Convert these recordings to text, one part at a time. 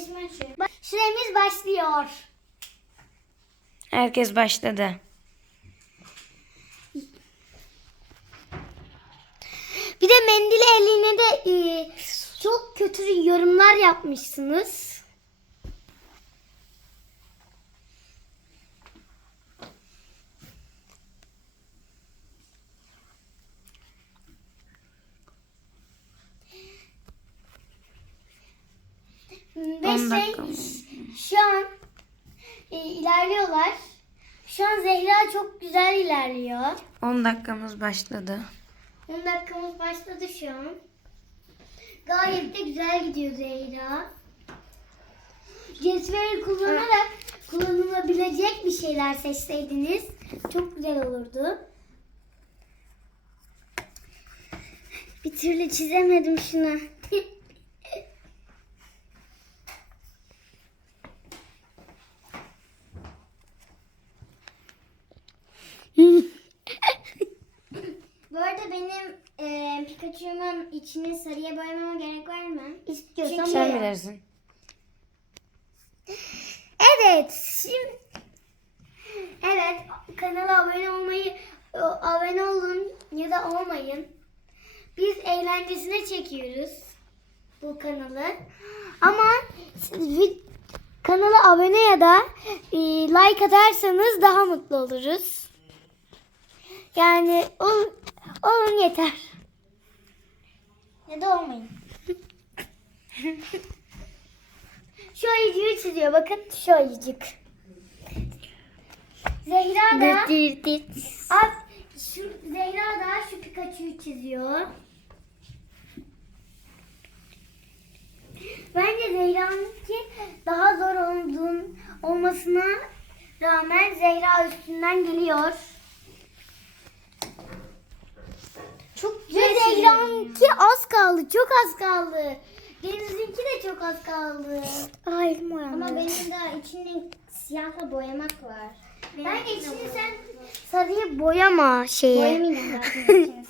açıyorum. Süremiz başlıyor. Herkes başladı. Bir de mendil eline de e, çok kötü yorumlar yapmışsınız. Ve 10 şey, şu an e, ilerliyorlar. Şu an Zehra çok güzel ilerliyor. 10 dakikamız başladı. 10 dakikamız başladı şu an. Gayet de güzel gidiyor Zehra. Cetveli kullanarak kullanılabilecek bir şeyler seçseydiniz çok güzel olurdu. Bir türlü çizemedim şunu. Bu arada benim e, Pikachu'mun içini sarıya boyamama gerek İstiyorsan Sen boya. bilirsin. Evet, şimdi Evet, kanala abone olmayı abone olun ya da olmayın. Biz eğlencesine çekiyoruz bu kanalı. Ama kanala abone ya da e, like atarsanız daha mutlu oluruz. Yani olun, olun yeter. Ya da olmayın. Şu ayıcığı çiziyor. Bakın şu ayıcık. Zehra da Ab, şu Zehra da şu Pikachu'yu çiziyor. Bence Zehra'nınki daha zor olduğun olmasına rağmen Zehra üstünden geliyor. Çok Ve Zehra'nınki az kaldı. Çok az kaldı. Deniz'inki de çok az kaldı. Ay Ama benim daha içini siyahla boyamak var. Bence içini sen sarıyı boyama şeyi. İçini sarıya.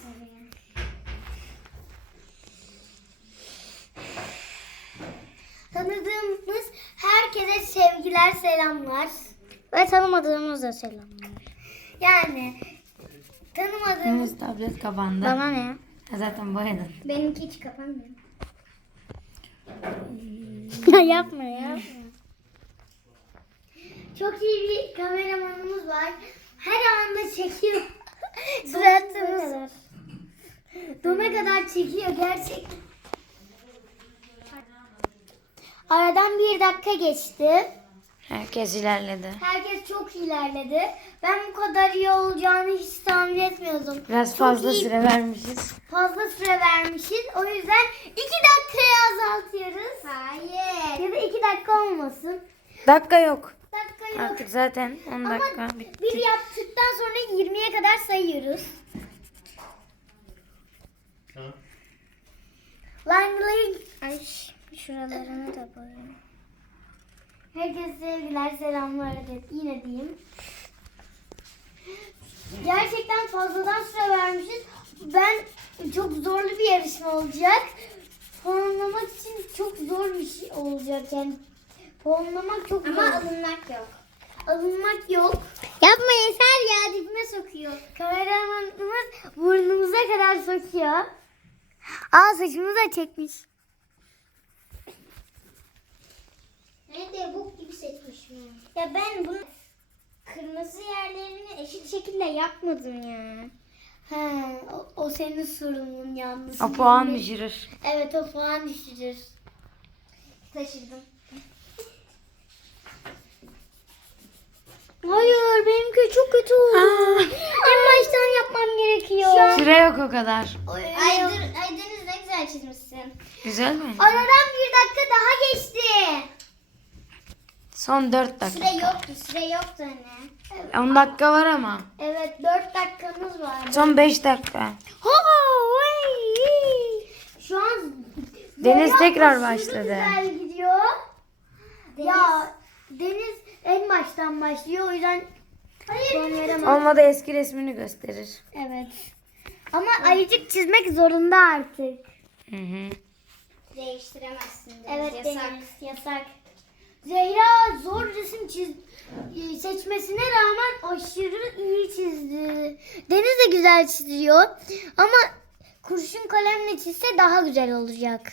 Tanıdığımız herkese sevgiler, selamlar. Ve tanımadığımız da selamlar. Yani tanımadığımız Deniz tablet kapandı. Bana ne? Zaten boyadın. Benimki hiç kapanmıyor. Ya yapma ya. Çok iyi bir kameramanımız var. Her anda çekiyor. Suratımız dona kadar çekiyor gerçekten. Aradan bir dakika geçti. Herkes ilerledi. Herkes çok ilerledi. Ben bu kadar iyi olacağını hiç tahmin etmiyordum. Biraz Çok fazla iyi- süre vermişiz. Fazla süre vermişiz. O yüzden iki dakikaya azaltıyoruz. Hayır. Ya da iki dakika olmasın. Dakika yok. Dakika yok. Artık zaten 10 Ama dakika bitti. bir yaptıktan sonra 20'ye kadar sayıyoruz. Langling. Ay şuralarını da boyayayım. Herkese sevgiler, selamlar yine diyeyim. Gerçekten fazladan süre vermişiz. Ben çok zorlu bir yarışma olacak. Puanlamak için çok zor bir şey olacak. Yani puanlamak çok Ama zor. alınmak yok. Alınmak yok. Yapma yeter ya dibime sokuyor. Kameramanımız burnumuza kadar sokuyor. Aa saçımı da çekmiş. Nerede bok gibi seçmişim ya. Ya ben bunu kırmızı yerlerini eşit şekilde yapmadım ya. He, o, o senin sorunun yalnız. O puan düşürür. Evet o puan düşürür. Taşırdım. Hayır benimki çok kötü oldu. en baştan yapmam gerekiyor. Süre yok o kadar. Ay dur, ay Deniz ne güzel çizmişsin. Güzel mi? Aradan bir dakika daha geçti. Son 4 dakika. Süre yoktu, süre yoktu hani. 10 dakika var ama. Evet 4 dakikamız var. Son 5 dakika. Ho, Deniz Zehra tekrar aşırı başladı. güzel gidiyor. Deniz. Ya Deniz en baştan başlıyor o yüzden veremem. Olmadı eski resmini gösterir. Evet. Ama ayıcık çizmek zorunda artık. Hı hı. Değiştiremezsin. Deniz, Evet yasak. Deniz yasak. Zehra zor resim çiz e, seçmesine rağmen aşırı iyi çizdi. Deniz de güzel çiziyor ama kurşun kalemle çizse daha güzel olacak.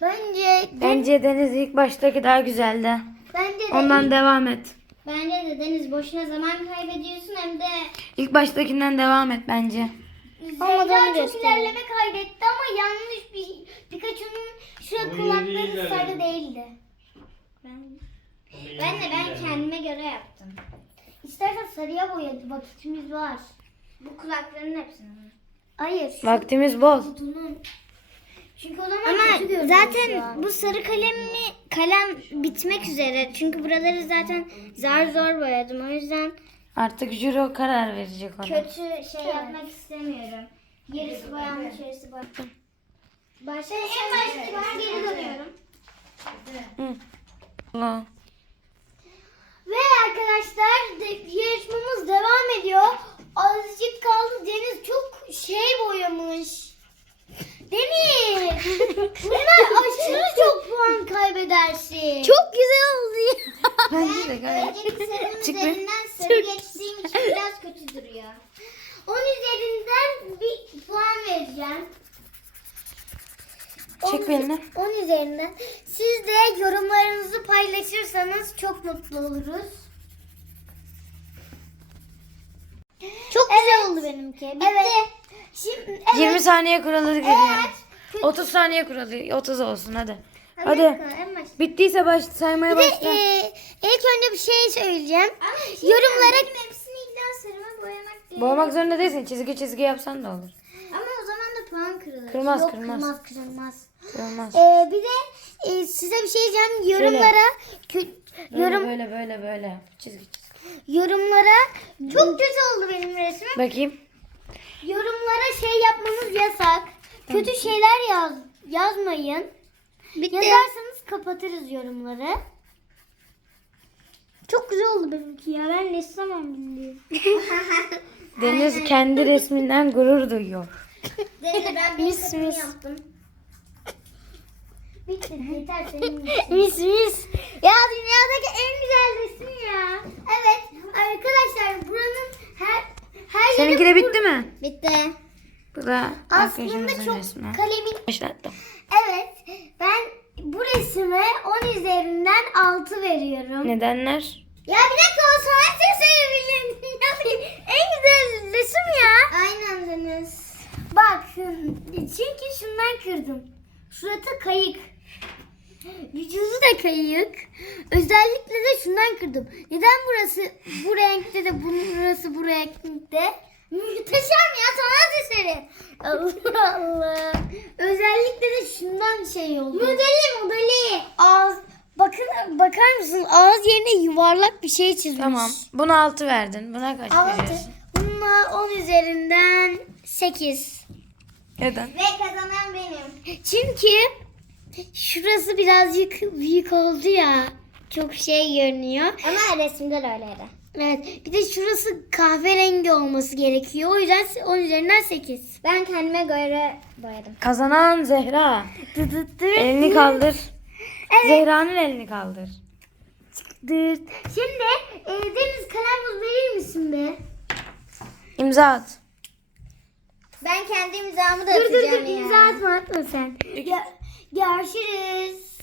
Bence Bence Deniz ilk baştaki daha güzeldi. bence de Ondan devam et. Bence de Deniz boşuna zaman kaybediyorsun hem de İlk baştakinden devam et bence. Zehra Olmadan çok gösterelim. ilerleme kaydetti ama yanlış bir Pikachu'nun şu kulakları sarı değildi. ben, ben de ben kendime göre yaptım. İstersen sarıya boyadı vakitimiz var. Bu kulakların hepsini. Hayır. Vaktimiz bol. Kutunun. Çünkü o zaman Ama kötü görünüyor şu an. zaten bu sarı kalemli kalem bitmek üzere. Çünkü buraları zaten zar zor boyadım. O yüzden Artık jüri karar verecek ona. kötü şey yapmak istemiyorum. Yarısı boyanmış, yarısı boyanmış. Başta en başta ben geri dönüyorum. Allah. Ve arkadaşlar de, yarışmamız devam ediyor. Azıcık kaldı. Deniz çok şey boyamış. Deniz. Bunlar aşırı çok puan kaybedersin. Çok güzel oldu ya. Bence de gayet. Çık be. üzerinden sarı geçtiğim için biraz kötü duruyor. 10 üzerinden bir puan vereceğim. Çek belini. 10 üzerinden. Siz de yorumlarınızı paylaşırsanız çok mutlu oluruz. Çok güzel oldu benimki. Bitti. Evet. Şimdi evet. 20 saniye kuralı geliyor. Evet. 30 saniye kuralı. 30 olsun hadi. Hadi. başta. Bittiyse baş saymaya Bir de başla. e, ilk önce bir şey söyleyeceğim. Ama şey Yorumlara benim hepsini illa sarıma boyamak değil. Boyamak zorunda değilsin. Çizgi çizgi yapsan da olur. Ama o zaman da puan kırılır. Kırmaz Yok kırmaz. kırmaz kırmaz. Kırılmaz. E, bir de e, size bir şey diyeceğim. Yorumlara kö- Böyle yorum böyle böyle böyle. Çizgi çizgi. yorumlara çok güzel oldu benim resmim. Bakayım. Yorumlara şey yapmanız yasak. Kötü şeyler yaz yazmayın. Yazarsanız kapatırız yorumları. Çok güzel oldu benimki ya. Ben ressamım bildiğin. Deniz kendi resminden gurur duyuyor. Deniz ben bir Mis, mis. yaptım. Bitti yeter senin için. mis mis. Ya dünyadaki en güzel resim ya. Evet arkadaşlar buranın her her Seninki yeri de bitti mi? Bitti. Bu da Aslında çok resmi. kalemin Başlattım. Evet ben bu resime 10 üzerinden 6 veriyorum. Nedenler? Ya bir dakika o sanat eseri En güzel resim ya. Aynen Deniz. Bak çünkü şundan kırdım. Suratı kayık. Vücudu da kayık. Özellikle de şundan kırdım. Neden burası bu renkte de burası bu renkte? Muhteşem ya sanat eseri. Allah Allah. Özellikle de şundan şey oldu. Modeli modeli. Ağız bakın bakar mısın? Ağız yerine yuvarlak bir şey çizmiş. Tamam. Buna 6 verdin. Buna kaç Altı. veriyorsun? Bununla 10 üzerinden 8. Neden? Ve kazanan benim. Çünkü şurası birazcık büyük oldu ya. Çok şey görünüyor. Ama resimde de öyleydi. Evet. Bir de şurası kahverengi olması gerekiyor. O yüzden 10 üzerinden 8. Ben kendime göre boyadım. Kazanan Zehra. Dı dı dı. Elini kaldır. Zehra'nın elini kaldır. Dırt. Şimdi e, Deniz kalem buz verir misin be? İmza at. Ben kendi imzamı da Dur dur dur atacağım ya. imza atma atma sen. Ya, görüşürüz.